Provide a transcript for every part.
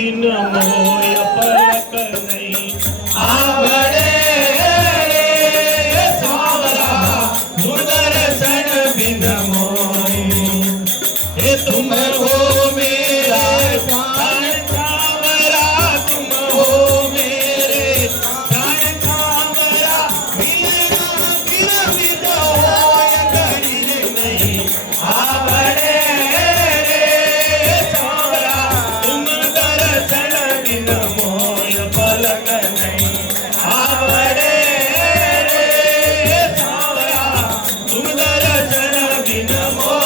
बिन मोय पलक नहीं आवड़े रे सावरा तुम दर्शन बिन मोय हे तुम हो मेरा प्राण सावरा तुम हो मेरे प्राण सावरा बिना बिन बिन होय घड़ी नहीं आवड़े रे सावरा तुम दर्शन बिन मोय पलक नहीं आवड़े रे सावरा तुम दर्शन बिन मोय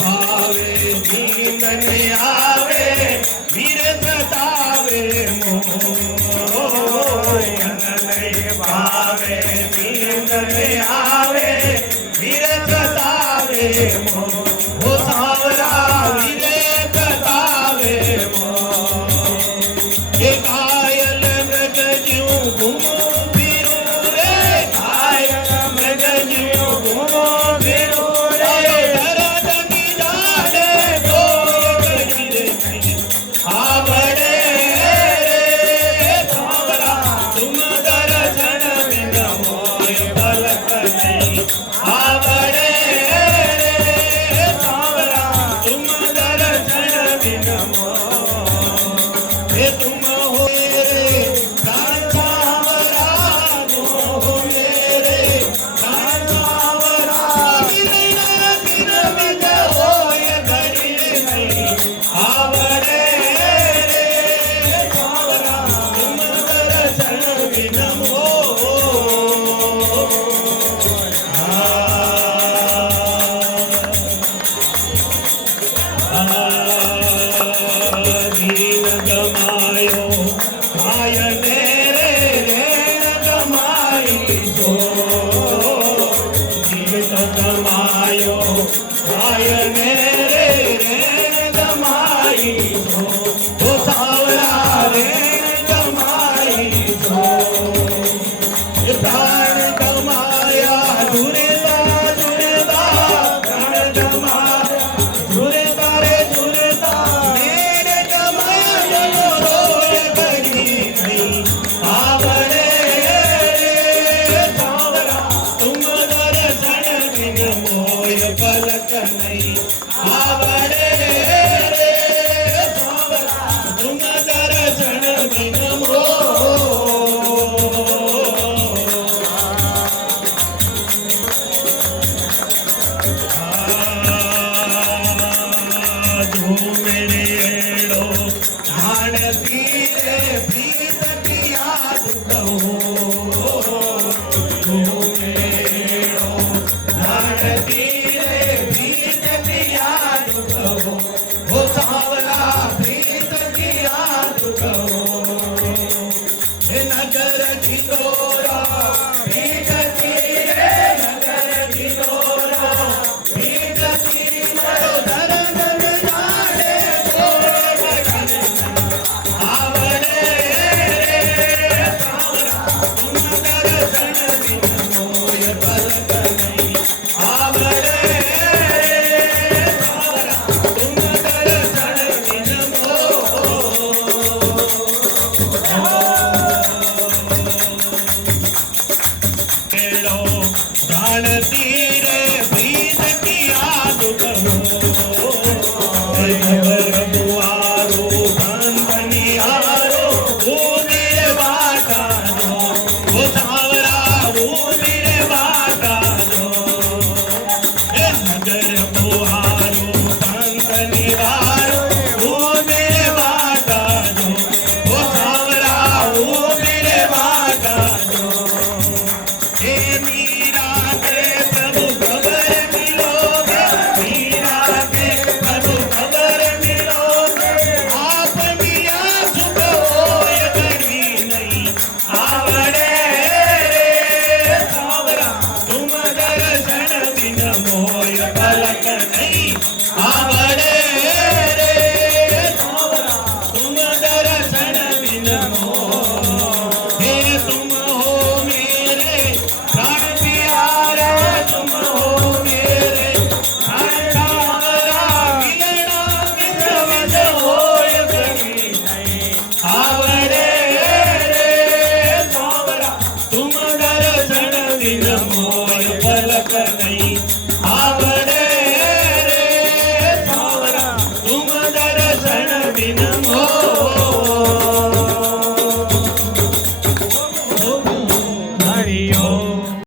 भावे नींद ने आवे वीर सतावे मोय नहीं भावे नींद ने आवे वीर सतावे मोय वो सावरा वीर सतावे मोय ये घायल मृग ज्यों घूमो फिरो रे घायल मृग ज्यों घूमो फिरो रे दर्द की जाने कोई कदीर नहीं आवड़े रे सावरा तुम दर्शन बिन मोय पलक नहीं आवड़े रे सावरा तुम दर्शन बिन मोय तुम हो मेरे प्राण सावरा तुम हो मेरे प्राण सावरा बिन बिन होय घड़ी नहीं आवड़े रे सावरा तुम दर्शन बिन मोय दीन गमायो मायने रे रेण गमाई जो दीन गमायो मायने रे रेण गमाई जो वो सावरा रेण गमाई जो ये प्राण गमाया झुरता झुरता प्राण गमाया झुरता रे झुरता मेरे गमाया रोय घड़ी नहीं आवड़े रे सावरा तुम दर्शन बिन मोय पलक नहीं आवड़े रे सावरा तुम दर्शन बिन मोय जो मेरे एड़ो जानती रे प्रीत की याद कहो जो मेरे एड़ो जानती रे प्रीत की याद कहो वो सावरा प्रीत की याद कहो हे नगर ढिंढोरा प्रीत की रे नगर ढिंढोरा प्रीत की मरो धरन जाने आवड़े रे सावरा तुम दर्शन बिन मोय पलक नहीं आवड़े रे सावरा तुम दर्शन बिन मोय जानती रे प्रीत की याद करो बुआरो बंधनियारो वो मेरे बाटा दो वो सावरा वो मेरे बाटा दो नगर बुआरो बंधनियारो वो मेरे बाटा दो वो सावरा वो मेरे बाटा दो हे मीरा के प्रभु વિના